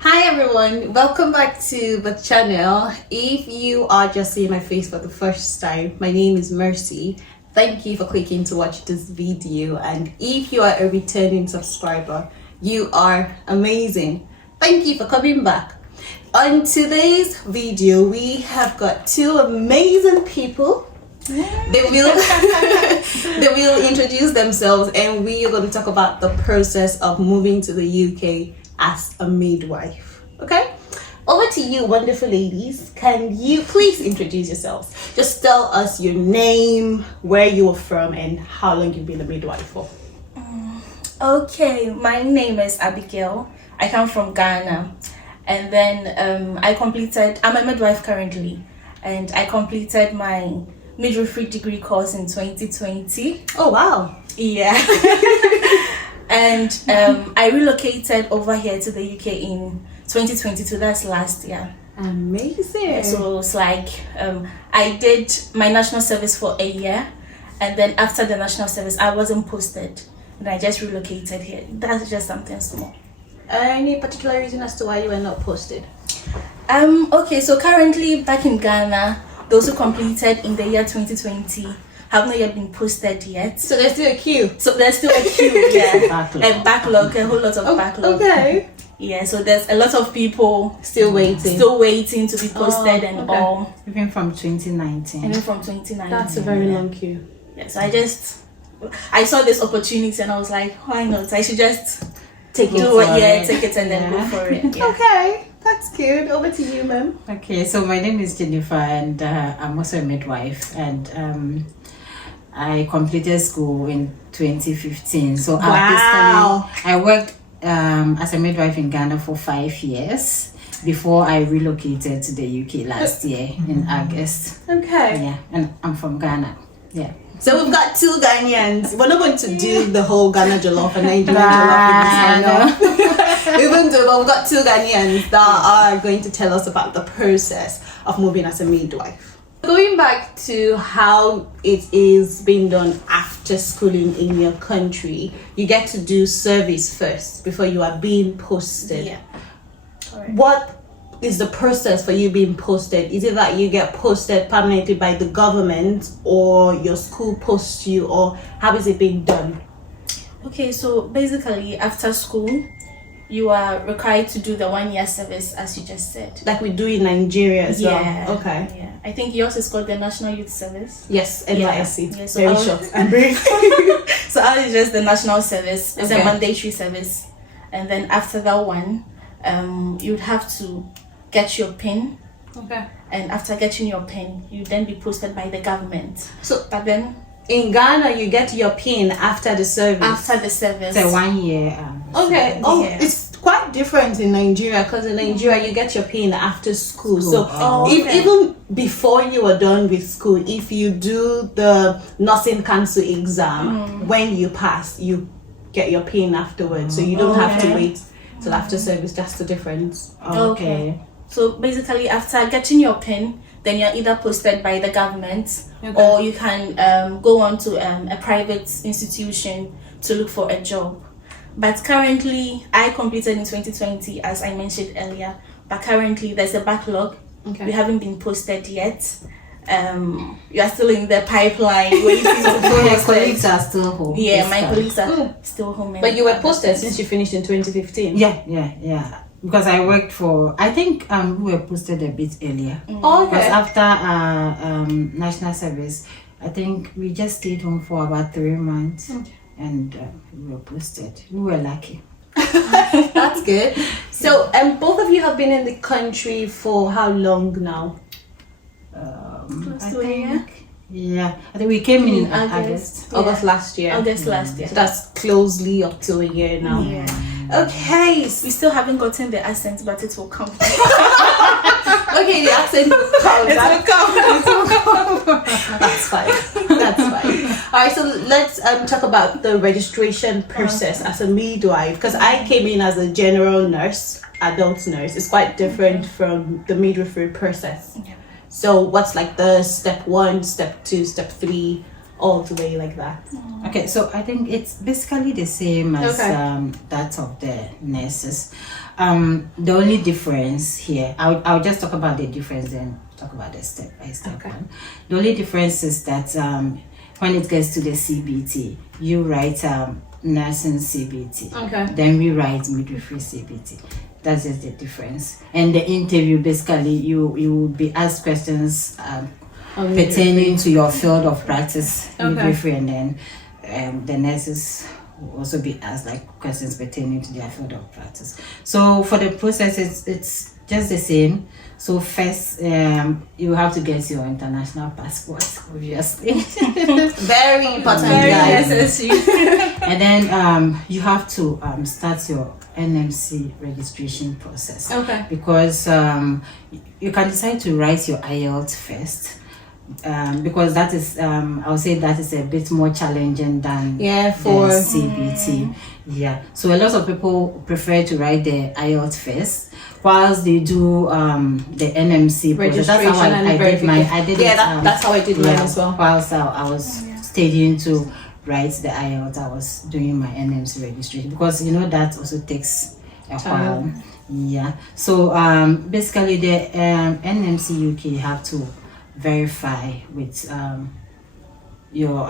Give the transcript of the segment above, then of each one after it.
Hi everyone, welcome back to the channel. If you are just seeing my face for the first time, my name is Mercy. Thank you for clicking to watch this video, and if you are a returning subscriber, you are amazing. Thank you for coming back. On today's video, we have got two amazing people. They will they will introduce themselves, and we are going to talk about the process of moving to the UK as a midwife. Okay, over to you, wonderful ladies. Can you please introduce yourselves? Just tell us your name, where you are from, and how long you've been a midwife for. Okay, my name is Abigail. I come from Ghana, and then I'm a midwife currently, and I completed my midwifery degree course in 2020. Oh wow. Yeah. And I relocated over here to the UK in 2022. That's last year. Amazing. So it's like I did my national service for a year, and then after the national service I wasn't posted, and I just relocated here. That's just something small. Any particular reason as to why you were not posted? Okay, so currently back in Ghana, those who completed in the year 2020 have not yet been posted yet. So there's still a queue. So there's still a queue, yeah. A backlog, a whole lot of backlog. Okay. Yeah, so there's a lot of people Still waiting. to be posted and all. Even from 2019. Even from 2019. That's a very long queue. Yeah, so I saw this opportunity and I was like, why not? I should just Take it. take it and then go for it. Yeah. Okay, that's good. Over to you, ma'am. Okay, so my name is Jennifer, and I'm also a midwife, and I completed school in 2015. So Wow. I worked as a midwife in Ghana for 5 years before I relocated to the UK last year in August. Okay. Yeah, and I'm from Ghana. Yeah. So we've got two Ghanaians. We're not going to do the whole Ghana jollof and Nigerian jollof in this one, no. We won't do it, but we've got two Ghanaians that are going to tell us about the process of moving as a midwife. Going back to how it is being done after schooling in your country, you get to do service first before you are being posted. Yeah. Correct. What is the process for you being posted? Is it that you get posted permanently by the government, or your school posts you, or how is it being done? Okay, so basically after school, you are required to do the 1 year service, as you just said. Like we do in Nigeria as Yeah. well? Okay. Yeah. I think yours is called the National Youth Service. Yes, NYSC. Yeah, so Very ours- short and brief. So ours is just the national service. It's Okay. a mandatory service. And then after that one, you'd have to get your PIN. Okay. And after getting your PIN, you then be posted by the government. So But then in Ghana, you get your PIN after the service. after the service, It's a 1 year. Okay. Oh, Yeah. it's quite different in Nigeria, because in Nigeria you get your PIN after school. So okay. even before you are done with school, if you do the nursing council exam, when you pass, you get your PIN afterwards. So you don't have to Okay. wait till after service. That's the difference. Okay. So basically, after getting your PIN, then you're either posted by the government, Okay. or you can go on to a private institution to look for a job. But currently, I completed in 2020, as I mentioned earlier. But currently, there's a backlog. Okay. We haven't been posted yet. You are still in the pipeline waiting to So be your posted. colleagues are still home. Yeah, this my time. colleagues are still home. and But you were other posted things. since you finished in 2015. Yeah. Because I worked for, I think we were posted a bit earlier. Oh, Because okay. after national service, I think we just stayed home for about 3 months, and we were posted. We were lucky. That's good. So, both of you have been in the country for how long now? Close I to a year. Yeah, I think we came in August. August. August last year. August last year. So that's closely up to a year now. Yeah. Okay. We still haven't gotten the accent, but it will come. Okay, the accent will come. That's fine. That's fine. All right, so let's talk about the registration process as a midwife, because I came in as a general nurse, adult nurse. It's quite different from the midwifery process. Yeah. So what's like the step 1, step 2, step 3 all the way like that? Okay, so I think it's basically the same as Okay. that of the nurses. The only difference here, I'll just talk about the difference and talk about the step by step Okay. one. The only difference is that when it gets to the CBT, you write nursing CBT. Okay. Then we write midwifery CBT. That's just the difference. And the interview, basically, you will be asked questions pertaining to your field of practice, Okay. midwifery, and then the nurses will also be asked like questions pertaining to their field of practice. So for the process, it's just the same. So first, you have to get your international passport, obviously. Very important, Very guys. necessary. And then you have to start your NMC registration process. Okay. Because you can decide to write your IELTS first. Because that is, I would say that is a bit more challenging than Yeah, for the CBT. Yeah. So a lot of people prefer to write the IELTS first, whilst they do the NMC process. That's how registration and I did mine. verification. I did Yeah, it. that's how I did mine as well. Whilst I was studying to write the IELTS, I was doing my NMC registration because you know that also takes a while. Yeah. So basically the NMC UK you have to verify with your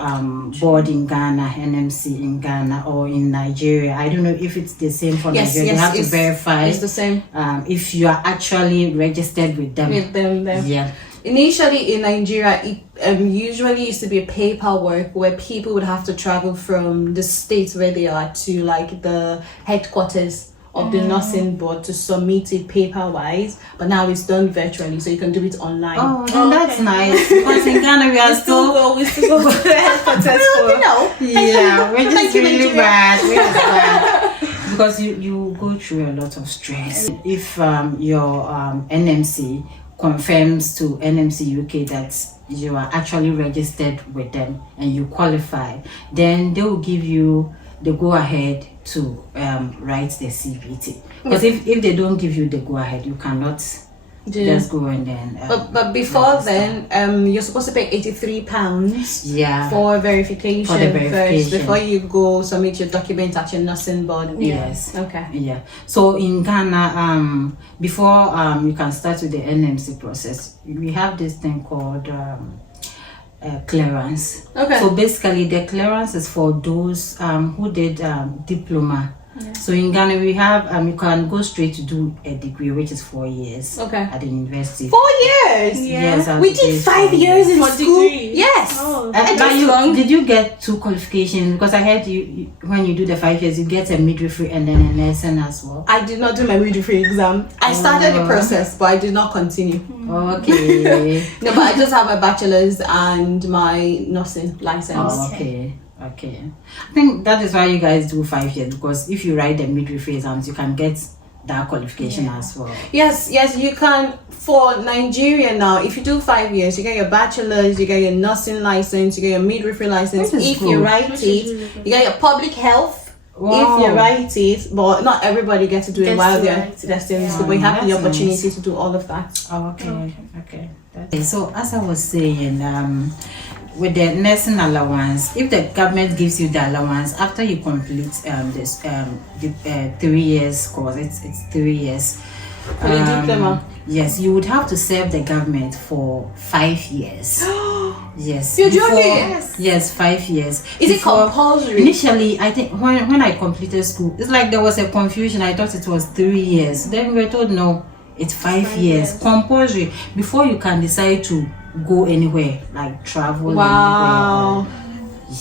board in Ghana, NMC in Ghana or in Nigeria. I don't know if it's the same for Yes, Nigeria. yes, You have to it's- verify It's the same if you are actually registered with them. with them. Yeah. Initially in Nigeria, it usually used to be a paperwork where people would have to travel from the states where they are to like the headquarters of the nursing board to submit it paper-wise, but now it's done virtually, so you can do it online. Oh, then that's nice. Because in Ghana we are still we still go to the headquarters for. yeah, we're just Thank you, really Nigeria. bad. We're just bad. Because you go through a lot of stress. If your NMC confirms to NMC UK that you are actually registered with them and you qualify, then they will give you the go ahead to write the CBT. Because if they don't give you the go ahead, you cannot just go and then. But before register. then, you're supposed to pay £83 Yeah. for verification, For the first verification. before you go submit your document at your nursing board. Yes. Okay. Yeah. So in Ghana, before you can start with the NMC process, we have this thing called clearance. Okay. So basically, the clearance is for those who did diploma. So in Ghana, we have you can go straight to do a degree, which is 4 years Okay. at the university. 4 years. Yes, I We would did say 5 4 years in For school. degree? Yes. Oh. But just long. did you get 2 qualifications? Because I heard you when you do the 5 years, you get a midwifery and then a nursing as well. I did not do my midwifery exam. I started the process, but I did not continue. Okay. No, but I just have a bachelor's and my nursing license. Oh, okay. I think that is why you guys do 5 years, because if you write the midwifery exams, you can get that qualification as well. Yes, you can. For Nigeria now, if you do 5 years, you get your bachelor's, you get your nursing license, you get your midwifery license. Which is If you good. write Which it, is really good. you get your public health. Wow. If you write it, but not everybody gets to do it Gets while to they're write it. they're still in Yeah. school. But you have the That's opportunity nice. to do all of that. Oh, okay. Okay. So as I was saying, with the nursing allowance, if the government gives you the allowance after you complete this the 3 years course, it's 3 years. For the diploma. Yes, you would have to serve the government for 5 years. Yes. You're joking? before- Yes, 5 years. Is it Before- compulsory? Initially, I think when I completed school, it's like there was a confusion. I thought it was 3 years. Then we were told no, it's 5 years. Compulsory before you can decide to go anywhere, like travel. Wow. Anywhere.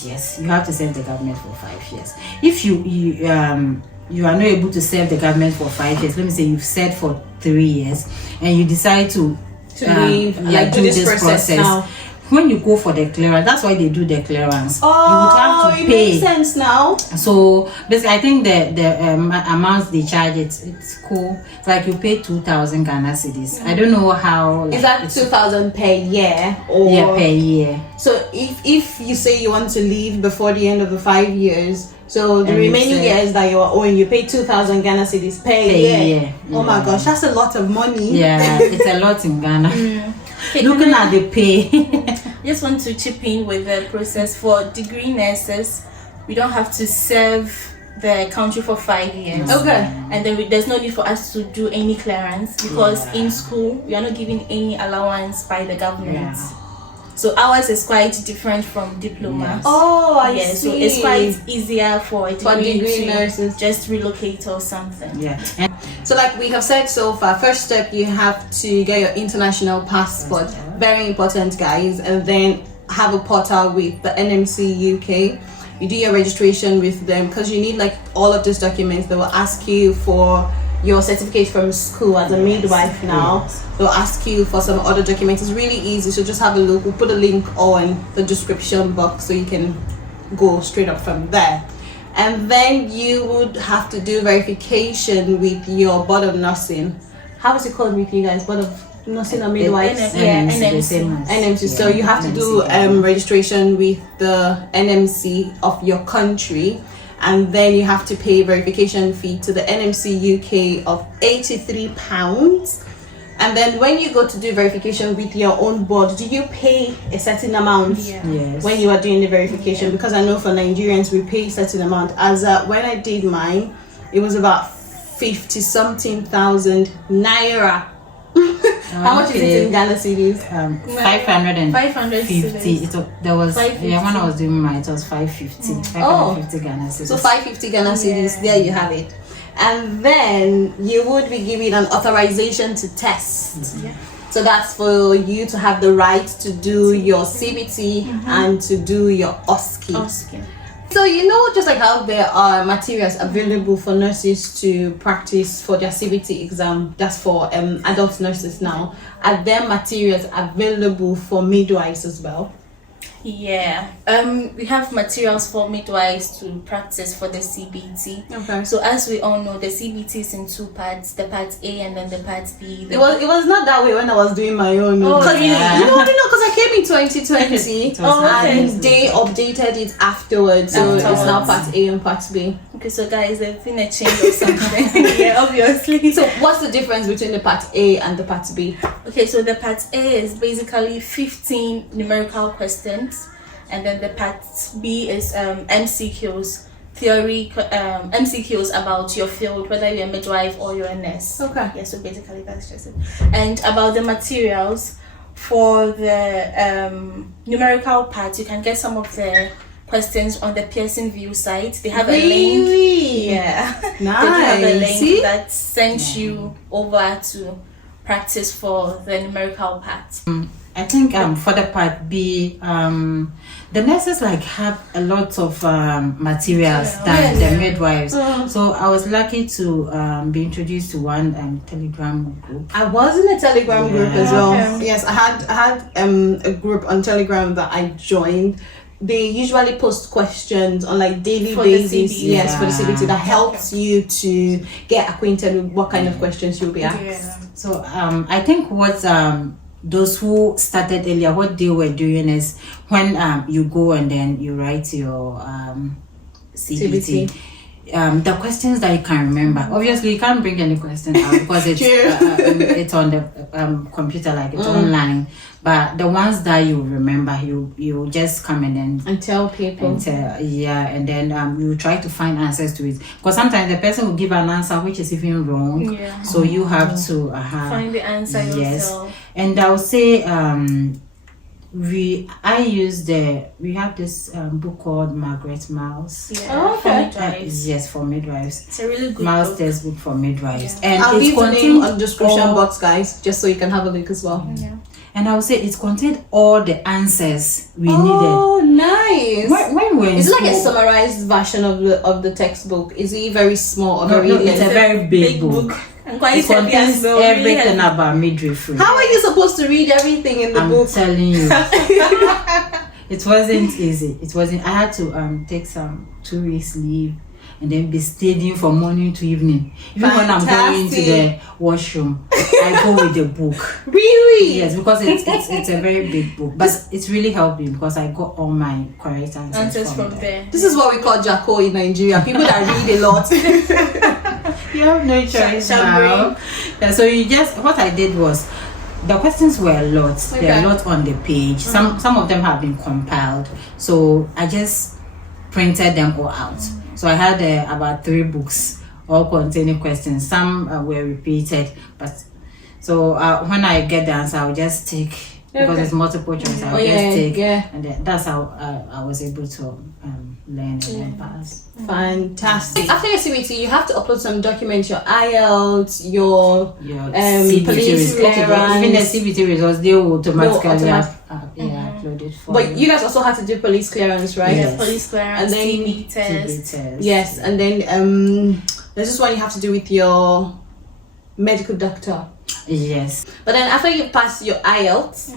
Yes, you have to serve the government for 5 years. If you are not able to serve the government for 5 years, let me say you've served for 3 years, and you decide to leave, like do this process now. When you go for the clearance, that's why they do the clearance. Oh, you would have to it pay. makes sense now. So basically, I think the amounts they charge it's cool. It's like you pay 2,000 Ghana cedis. I don't know how. Is that 2,000 per year or Yeah, per year. So if you say you want to leave before the end of the 5 years, so the And you remaining say- years that you are owing, you pay 2,000 Ghana cedis per year. Oh my Yeah. gosh, that's a lot of money. Yeah, it's a lot in Ghana. Okay, Looking can I- at the pay. just want to chip in with the process for degree nurses. We don't have to serve the country for 5 years. Okay. And then there's no need for us to do any clearance because in school we are not given any allowance by the government. So ours is quite different from diploma. Oh, I see. So it's quite easier for a degree to nurses just relocate or something. And so like we have said so far, first step, you have to get your international passport. Very important, guys. And then have a portal with the NMC UK. You do your registration with them because you need like all of these documents. They will ask you for your certificate from school as a midwife now. They'll ask you for some other documents. It's really easy, so just have a look. We'll put a link on the description box so you can go straight up from there. And then you would have to do verification with your board of nursing. How is it called with you guys? Board of nursing or midwives? NMC. So you have to do registration with the NMC of your country. And then you have to pay verification fee to the NMC UK of £83. And then when you go to do verification with your own board, do you pay a certain amount when you are doing the verification? Because I know for Nigerians we pay a certain amount. As when I did mine, it was about 50-something thousand naira. How much is it in Ghana cedis? 550. There was when I was doing mine, it was 550. 550 Ghana cedis. So 550 Ghana cedis. There you have it. And then you would be given an authorization to test. So that's for you to have the right to do your CBT and to do your OSCE. So you know, just like how there are materials available for nurses to practice for their CBT exam, that's for adult nurses now. Are there materials available for midwives as well? Yeah, we have materials for midwives to practice for the CBT. Okay. So as we all know, the CBT is in two parts: the part A and then the part B. It was not that way when I was doing my own. Oh, because yeah. because I came in 2020 and they updated it afterwards. So it's now part A and part B. Okay, so guys, there's been a change or something. Yeah, obviously. So what's the difference between the part A and the part B? Okay, so the part A is basically 15 numerical questions, and then the part B is MCQs, theory MCQs about your field, whether you're a midwife or you're a nurse. Okay. Yeah, so basically that's just it. And about the materials for the numerical part, you can get some of the questions on the Pearson View site. They have a link. Yeah. Nice. They have a link that sends you over to practice for the numerical part. I think for the part B, the nurses like have a lot of materials than the midwives. So I was lucky to be introduced to one Telegram group. I was in a Telegram group as well. Okay. Yes, I had a group on Telegram that I joined. They usually post questions on like daily basis. Yes, for the CBT that helps you to get acquainted with what kind of questions you'll be asked. So I think what those who started earlier, what they were doing is when you go and then you write your CBT. The questions that you can remember. Obviously, you can't bring any questions out because it's on the computer, like it's online. But the ones that you remember, you just come in and tell people. And then you try to find answers to it. Because sometimes the person will give an answer which is even wrong. Yeah. So you have to find the answer yourself. And I would say we have this book called Margaret Miles. For midwives. Yes, for midwives. It's a really good Miles book. textbook for midwives. And I'll leave the name on the description box, guys, just so you can have a look as well. And I would say it contained all the answers we needed. Oh, nice! It's like a summarized version of the textbook. Is it very small or very? It's a very big book. And quite it contains everything about midwifery. How are you supposed to read everything in the book? I'm telling you. It wasn't easy. I had to take some 2 weeks leave and then be studying from morning to evening. Even when I'm going to the washroom, I go with the book. Really? Yes, because it's a very big book. But it's really helped me because I got all my correct answers from there. This is what we call Jacko in Nigeria. People that read a lot. You have no choice now. Yeah, so what I did was the questions were a lot. There are Okay. a lot on the page. Some of them have been compiled, so I just printed them all out. So I had about 3 books, all containing questions. Some were repeated, but so when I get the answer, I'll just take, because Okay. it's multiple choice. I'll Oh, just yeah, take, yeah. and then that's how I was able to learn and then pass. Fantastic. After your CBT, you have to upload some documents, your IELTS, your Your police results, clearance. even the CBT results, they will automatically automatic- upload it for But you guys also have to do police clearance, right? Yes. Yeah, police clearance, And then TB test. TB test. Yes, and then there's this one you have to do with your medical doctor. Yes. But then after you pass your IELTS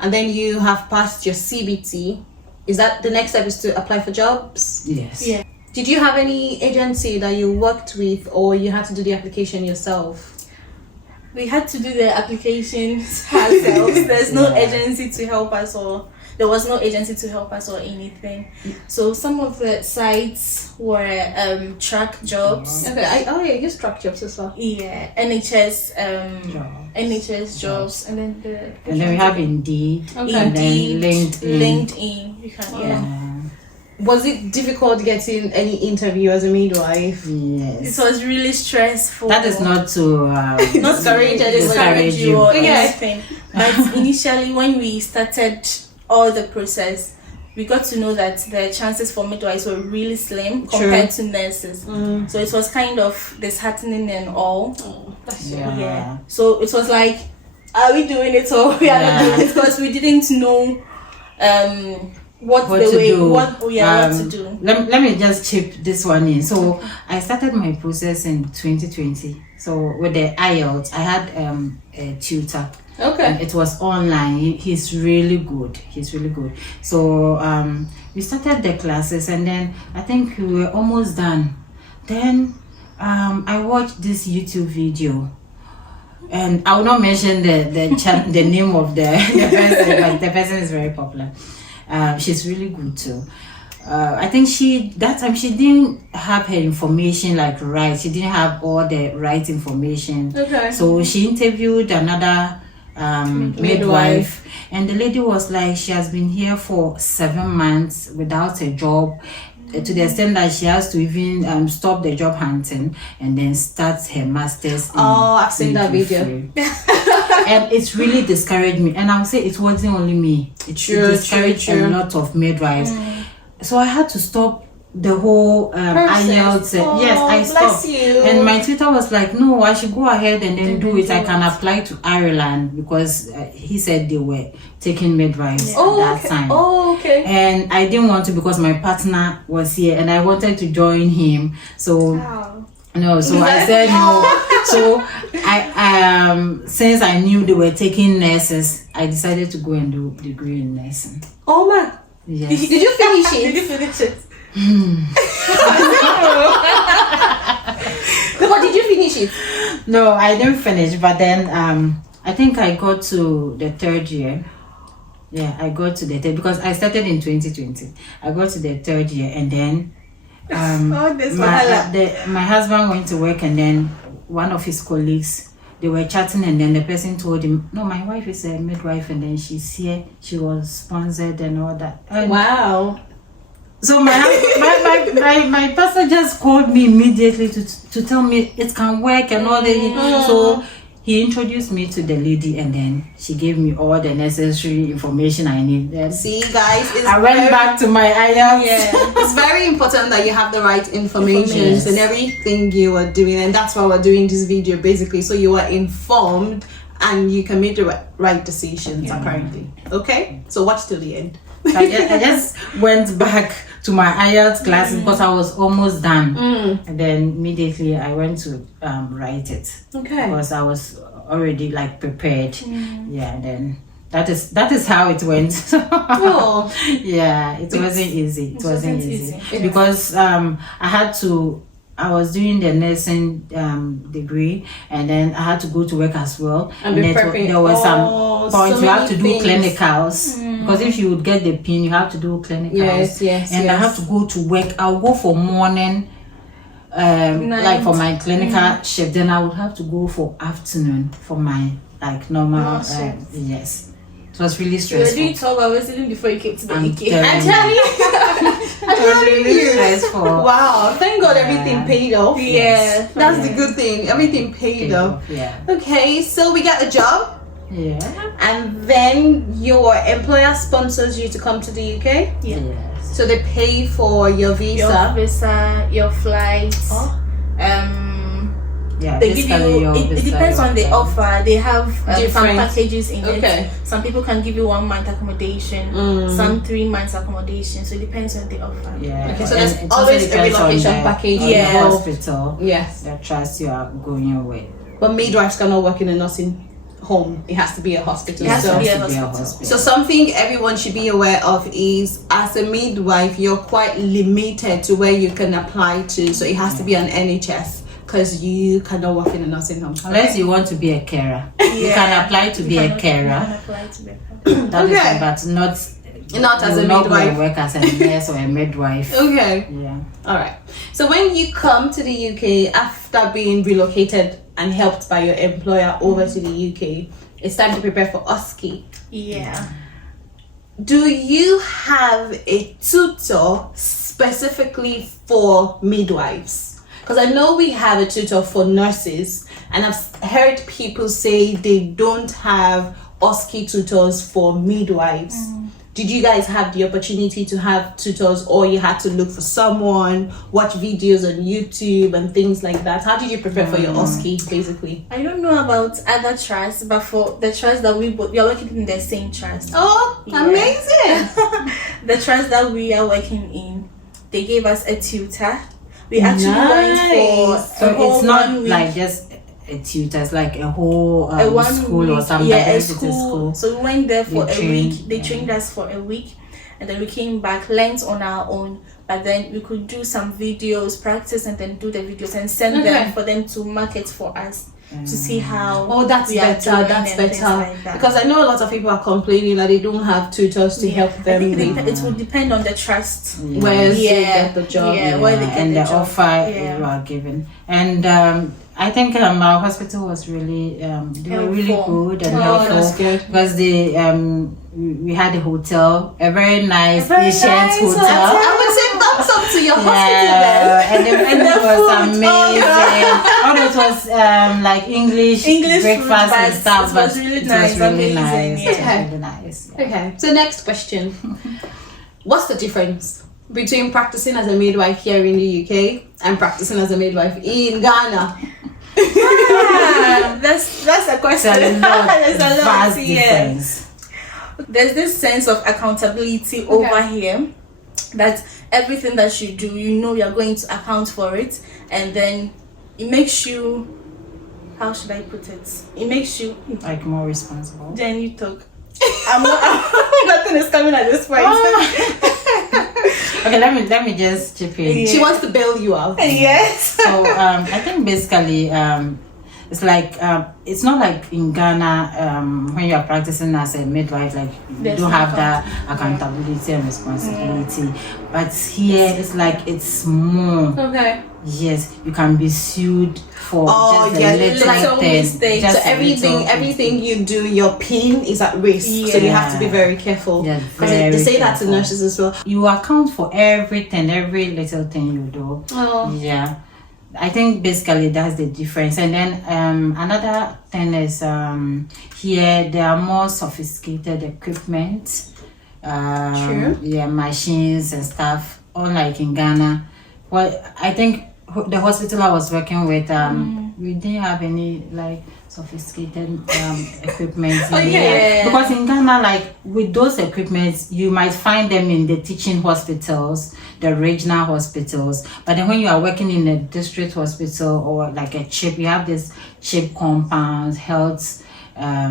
and then you have passed your CBT, is that the next step is to apply for jobs? Yes. Yeah. Did you have any agency that you worked with, or you had to do the application yourself? We had to do the applications ourselves. There's no Yeah. agency to help us, or there was no agency to help us or anything. So some of the sites were TRAC.JOBS. Okay, I use TRAC.JOBS as well. Yeah, NHS Jobs. NHS jobs, and then the And then we have Indeed. Okay. And then Indeed, LinkedIn. LinkedIn. You can Was it difficult getting any interview as a midwife? It Yes. was really stressful. That is not to Not discourage anyone. discourage you or Yeah. anything. But initially, when we started all the process, we got to know that the chances for midwives were really slim compared to nurses. So it was kind of disheartening and all. Yeah. So it was like, are we doing it or we are not Yeah. doing it? Because we didn't know what What to do. what to do. Let me just chip this one in. So I started my process in 2020. So with the IELTS, I had a tutor. Okay. And it was online. He's really good. He's really good. So we started the classes, and then I think we were almost done. Then I watched this YouTube video, and I will not mention the name of the person, but the person is very popular. She's really good too. I think that time she didn't have her information like right. She didn't have all the right information. Okay. So she interviewed another midwife, and the lady was like, she has been here for 7 months without a job, to the extent that she has to even stop the job hunting and then start her master's. I've seen that video. And it's really discouraged me, and I'll say it wasn't only me. It discouraged a lot of midwives. So I had to stop the whole IELTS. Yes, I stopped. Bless you. And my tutor was like, no, I should go ahead and then do it. I can apply to Ireland, because he said they were taking midwives at that time. Oh, okay. And I didn't want to, because my partner was here and I wanted to join him. So no, so I said no. So I since I knew they were taking nurses, I decided to go and do degree in nursing. Oh man. Yes. Did you finish it? Did you finish it? No, but did you finish it? No, I didn't finish, but then I think I got to the 3rd year. Yeah, I got to the 3rd, because I started in 2020. I got to the 3rd year, and then my husband went to work, and then one of his colleagues, they were chatting, and then the person told him, no, my wife is a midwife, and then she's here, she was sponsored and all that. And Wow. so my pastor just called me immediately to tell me it can work and all that. So he introduced me to the lady, and then she gave me all the necessary information I need. Then See, guys, I went back to my IELTS. Yeah, it's very important that you have the right information and everything you are doing, and that's why we're doing this video basically, so you are informed and you can make the right decisions. Apparently, okay. So watch till the end. So I just went back to my IELTS classes because I was almost done, and then immediately I went to write it. Okay. Because I was already like prepared. Yeah, and then that is how it went. Oh. Yeah, it wasn't easy. It wasn't easy because I was doing the nursing degree, and then I had to go to work as well. And there were some points you have to do things. clinicals, because if you would get the PIN, you have to do clinicals. Yes. And I have to go to work. I'll go for morning like for my clinical shift, then I would have to go for afternoon for my like normal. Yes, it was really You were stressful. doing 12 hours even before you came to the I'm UK. telling you. It was really stressful. Wow, thank God everything paid off. Yeah. That's the good thing. Everything paid off. Yeah. Okay, so we got a job, Yeah. and then your employer sponsors you to come to the UK. Yeah. Yes. So they pay for your Your visa. visa, your flights. Yeah. They give basically you. your It visa, depends your on the flight. offer. They have some Different. packages in Okay. it. Some people can give you 1 month accommodation. Some 3 months accommodation. So it depends on the offer. Yeah. Okay, so And there's it also always a depends on relocation the- package on the involved. hospital. Yes, The trust you are going with. but midwives cannot work in a nursing home. It has to be a hospital. It has so, to be a Has to be a hospital. hospital. so something everyone should be aware of is, as a midwife, you're quite limited to where you can apply to. So it has to be an NHS because you cannot work in a nursing home. Unless you want to be a carer, you can apply to be a You carer. can apply to be a carer. That is Okay. it, but not Not as you a will not go and midwife. work as a nurse or a midwife. Okay. Yeah. All right. So when you come to the UK after being relocated and helped by your employer over to the UK, it's time to prepare for OSCE. Yeah. Do you have a tutor specifically for midwives? Because I know we have a tutor for nurses, and I've heard people say they don't have OSCE tutors for midwives. Did you guys have the opportunity to have tutors, or you had to look for someone, watch videos on YouTube and things like that? How did you prepare for your OSCE, basically? I don't know about other trusts, but for the trust that we are working in the same trust. Oh, Yeah. amazing! The trust that we are working in, they gave us a tutor. We actually went for So a whole it's not 1 week. like just a tutor, it's like a whole A 1 school or week, something. yeah, a It's school. So we went there for They a trained, week. They trained us for a week, and then we came back, learned on our own. But then we could do some videos, practice, and then do the videos and send Okay. them for them to market for us to see how. Oh, that's we are better. doing That's and things better. like that. Because I know a lot of people are complaining that they don't have tutors to help I them think with it will depend on the trust. where they Yeah. get the job. Yeah. where they get and the the job. offer Yeah. you are given. And I think our hospital was really they were really Helpful. good and Oh, helpful that's good. because they we had a hotel, a very nice very patient nice hotel. I would say thumbs up to your hospital then. Yeah, and the food the was food, amazing. Oh, it was like English Food, breakfast but and stuff, it but was really it nice, was really amazing, nice. yeah. It was Okay. really nice. Yeah. Okay, so next question. What's the difference between practicing as a midwife here in the UK and practicing as a midwife in Ghana? That's a question. It's a lot, There's a lot. vast Yeah. difference. There's this sense of accountability over here, that everything that you do, you know you're going to account for it, and then it makes you, how should I put it? It makes you, Like more responsible. then you talk. I'm not, nothing is coming at this point. Okay, let me just chip in. Yeah. She wants to bail you out. Yes. So I think basically it's like it's not like in Ghana when you are practicing as a midwife, like you There's don't no have that accountability and responsibility. But here it's like it's more. Okay. Yes, you can be sued for Oh, just yeah, a little little thing. mistake. just So a little everything you do, your pin is at risk. So you have to be very careful. Yeah, Because they very say that to careful. nurses as well. You account for everything, every little thing you do. Oh. Yeah, I think basically that's the difference. And then another thing is here there are more sophisticated equipment. True. Yeah, machines and stuff. Unlike in Ghana, well, I think the hospital I was working with, we didn't have any like sophisticated equipment Oh, here. yeah. Because in Ghana, like with those equipments, you might find them in the teaching hospitals, the regional hospitals. But then when you are working in a district hospital or like a CHIP, you have this CHIP compounds, health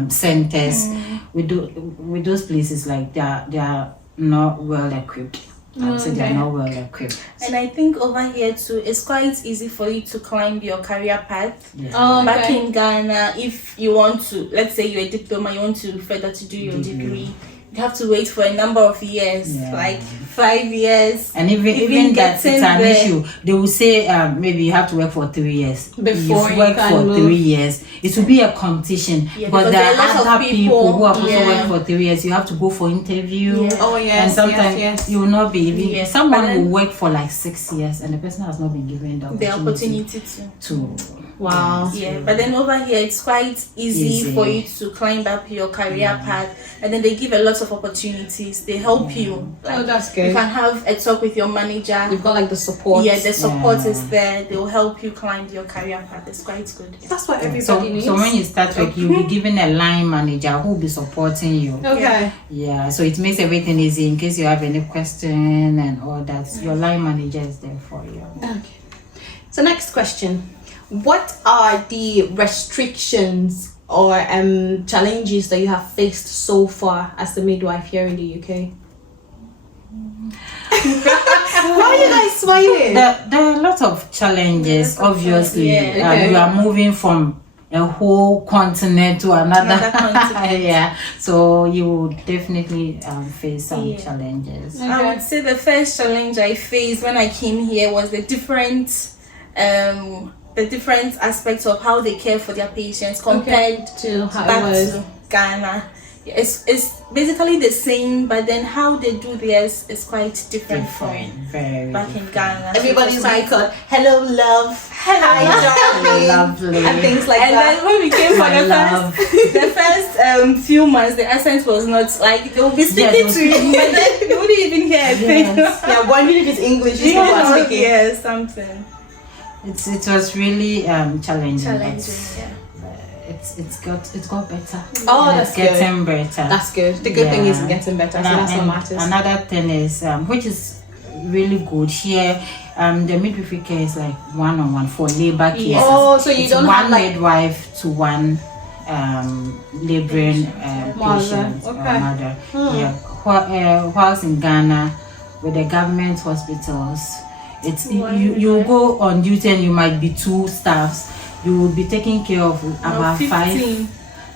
centers. With those places, like they are not well equipped. I would say they are not well equipped. And I think over here too, it's quite easy for you to climb your career path. Yeah. Oh, Back okay. in Ghana, if you want to, let's say you're a diploma, you want to further to do your degree, you have to wait for a number of years, Yeah. like 5 years. And even that getting it's an there. issue. They will say maybe you have to work for 3 years. Before You've you worked can for move. 3 years. It will be a competition. Yeah, but because there there are are lots of other people people, who have also yeah. worked for 3 years. You have to go for interview. Yeah. Oh yes, And sometimes yes. you will not be even. Yes, Someone but then- will work for like 6 years and the person has not been given the The opportunity opportunity to. to. Wow. Yeah, but then over here it's quite easy for you to climb up your career path, and then they give a lot of opportunities. They help you. Oh, that's You good. can have a talk with your manager. You've got like the support. Yeah, the support Yeah. is there. They will help you climb your career path. It's quite good. That's what everybody So, needs. so when you start work, you'll be given a line manager who will be supporting you. Okay. Yeah, so it makes everything easy in case you have any question and all that. Your line manager is there for you. Okay. So next question. What are the restrictions or challenges that you have faced so far as a midwife here in the UK? Why are you guys smiling? There are a lot of challenges, obviously. Yeah. Okay. You are moving from a whole continent to another. Another continent. Yeah, so you will definitely face some Yeah. challenges. I would say the first challenge I faced when I came here was the different aspects of how they care for their patients compared To how back it was. to Ghana. It's basically the same, but then how they do theirs is quite different from Very back in different. Ghana. Everybody's So like, hello, love. Hi, darling. Lovely. And things like and that. then when we came for My love. the first few months, the accent was not like they will be speaking they to you, but then you wouldn't even hear a thing. Yes. Yeah, but even if it's English, it's You not know, speaking. yeah, something It was really challenging. challenging. Yeah. It's got better. Oh, And that's it's getting good. better. That's good. The good thing is Yeah. getting better, so And- that's what and matters. Another thing is, which is really good here, the midwifery care is like one-on-one for labor cases. Yes. Oh, so you It's don't one have like midwife to one laboring Mother. patient or Okay. mother. Yeah. Whilst in Ghana, with the government hospitals, it's you go on duty and you might be 2 staffs. You will be taking care of about 15.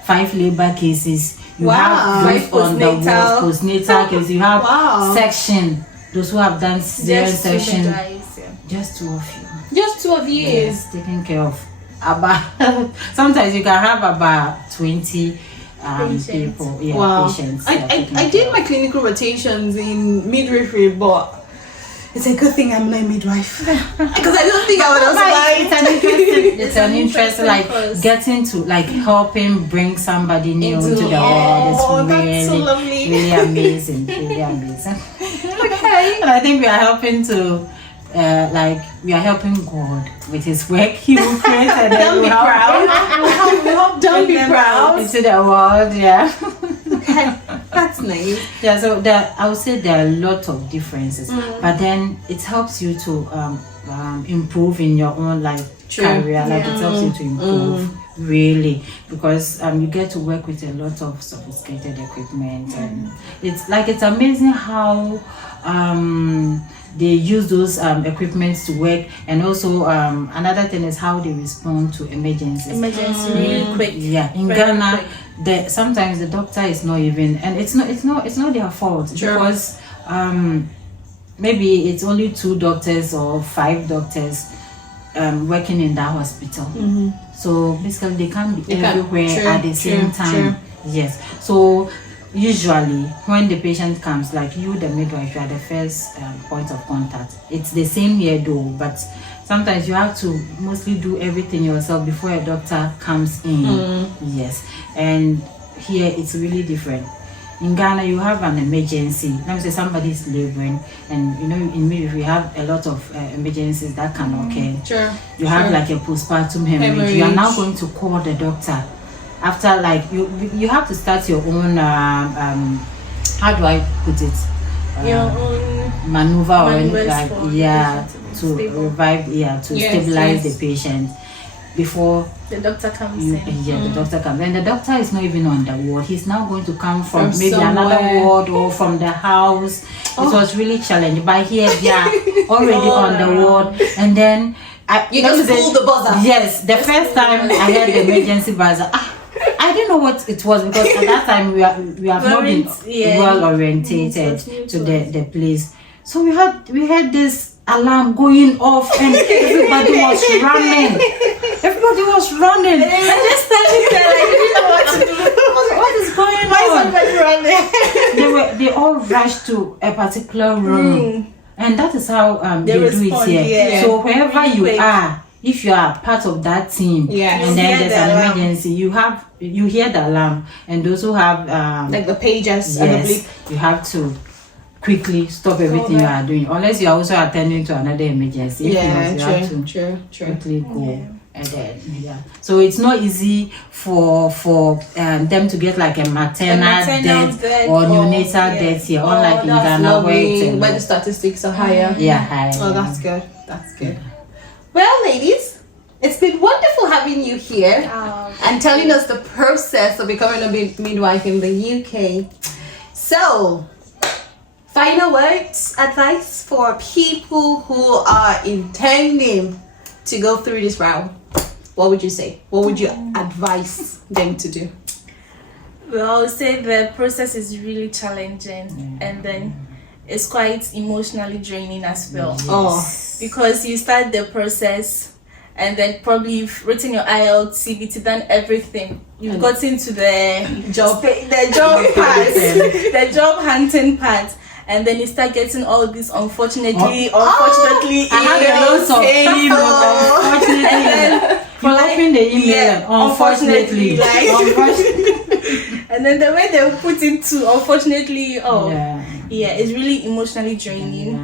five labor cases. You Wow. have those 5 on the postnatal. ward, postnatal cases. You have Wow. section. Those who have done cesarean Just to section. the guys, yeah. Just 2 of you. just 2 of you. Yes, taking care of about. Sometimes you can have about 20 Patients. people. Yeah, Wow. patients. I did my clinical rotations in midwifery, but it's a good thing I'm not a midwife. Because I don't think I would have It's survived. an interesting. It's an interesting interest, like course. getting to like helping bring somebody new Into- into the Oh, world. that's It's so really, lovely. really amazing. Really amazing. Okay. And I think we are helping to, like, we are helping God with His work He will create, and then Don't be we'll help proud. Don't be proud. into the world. Yeah. Okay, that's nice. Yeah, so I would say there are a lot of differences, but then it helps you to improve in your own True. career. Like it helps you to improve really, because you get to work with a lot of sophisticated equipment, and it's amazing how they use those equipments to work, and also another thing is how they respond to emergencies. Emergency, really quick. Yeah, in Very Ghana, quick. sometimes the doctor is not even, and it's not their fault. Sure. Because maybe it's only 2 doctors or 5 doctors working in that hospital. So basically, they can't be everywhere at the same time. Yes. So usually, when the patient comes, like you, the midwife, you are the first point of contact. It's the same here though, but sometimes you have to mostly do everything yourself before a doctor comes in. Yes. And here it's really different. In Ghana, you have an emergency. Let me say somebody is laboring, and you know, in midwifery, we have a lot of emergencies that can occur. Sure. You have like a postpartum hemorrhage. You are now going to call the doctor. After like you have to start your own how do I put it? Your own Maneuver or maneuvers like for the patient to be to stable. revive Yes, stabilize yes. the patient before the doctor comes you in. the doctor comes. And the doctor is not even on the ward. He's now going to come from maybe somewhere. another ward or from the house. It was really challenging. But here they are already on the ward, and then You just pull the buzzer. Yes, the first time I heard the emergency buzzer, I didn't know what it was because at that time we have not been well orientated to the place. So we had this alarm going off and everybody was running. Everybody was running. And I just standing there like I didn't know what to do. What is going on? Why is everybody running? They all rushed to a particular room. And that is how they do it here. Yeah. So wherever you are, if you are part of that team, and then there's an emergency, you hear the alarm, and those who have like the pagers and the bleep, you have to quickly stop everything you are doing, unless you are also attending to another emergency. If you have to quickly go. And then, so it's not easy for them to get like a maternal death or neonatal death here, unlike in Ghana where the statistics are higher. Higher. Oh, that's good. That's good. Well, ladies, it's been wonderful having you here and telling us the process of becoming a midwife in the UK. So, final words, advice for people who are intending to go through this route. What would you say? What would you advise them to do? Well, I would say the process is really challenging and then it's quite emotionally draining as well. Because you start the process and then probably you've written your IELTS, CBT, done everything. You've gotten to the job part, the job hunting part. And then you start getting all these unfortunately, I have a lot of people, unfortunately. And then you open the email, unfortunately. And then the way they put it too, unfortunately, it's really emotionally draining.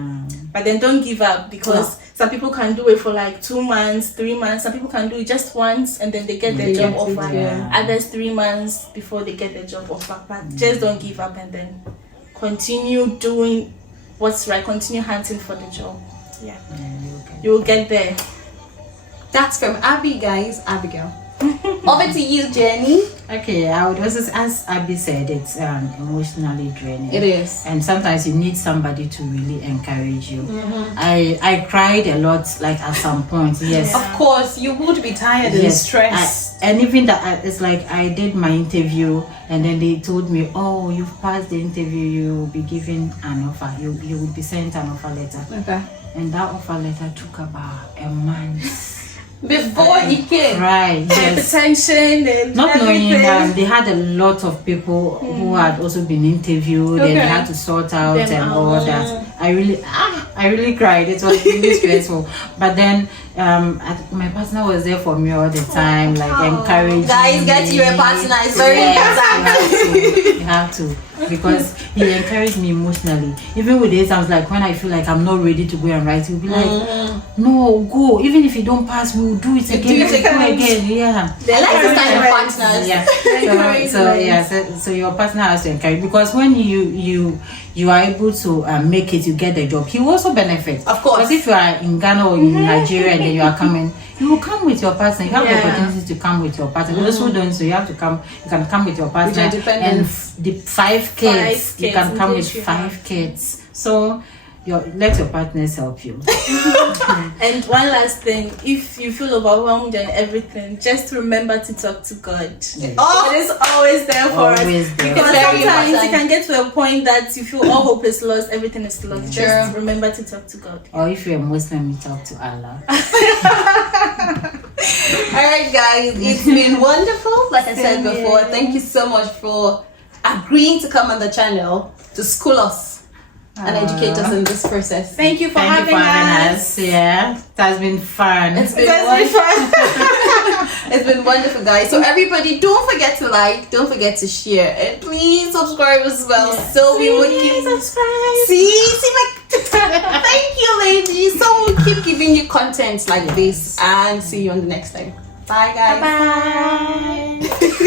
But then don't give up because some people can do it for like 2 months, 3 months. Some people can do it just once and then they get their job offer. Others 3 months before they get their job offer. But just don't give up and then continue doing what's right. Continue hunting for the job. You will get there. That's from Abby, guys. Abigail. Over to you, Jenny. Okay, I would also, as Abby said, it's emotionally draining. It is. And sometimes you need somebody to really encourage you. I cried a lot, like at some point, yes. Of course, you would be tired and stressed. And even that, it's like I did my interview and then they told me, oh, you've passed the interview, you will be given an offer. You will be sent an offer letter. Okay. And that offer letter took about a month. Before it came, right? Yes. Hypertension and not everything. Knowing they had a lot of people who had also been interviewed and they had to sort out and all that. I really cried. It was really stressful. But then my partner was there for me all the time, like encouraging guys, me. get you a partner. It's very important. You have to, because he encouraged me emotionally. Even with the exams, like when I feel like I'm not ready to go and write, he'll be like, no, go. Even if you don't pass, we'll do it again. I like this kind of partners. So your partner has to encourage, because when you are able to make it, you get the job, he will also benefit. Of course. Because if you are in Ghana or in Nigeria and then you are coming, you will come with your partner. You have the opportunity to come with your partner. Those who don't, so you have to come. You can come with your partner and the 5 kids. You can come with 5 kids. So let your partners help you. And one last thing, if you feel overwhelmed and everything, just remember to talk to God. God is always there for us. Because sometimes you can get to a point that you feel all hope is lost, everything is lost. Just remember to talk to God. Or if you're a Muslim, you talk to Allah. Alright guys, it's been wonderful. Like I said before, thank you so much for agreeing to come on the channel to school us and educate us in this process. Thank you for having us. Yeah, it has been fun. It's been wonderful, guys. So everybody, don't forget to like, don't forget to share, and please subscribe as well. So we will keep subscribe. Thank you, ladies. So we'll keep giving you content like this, and see you on the next time. Bye, guys. Bye.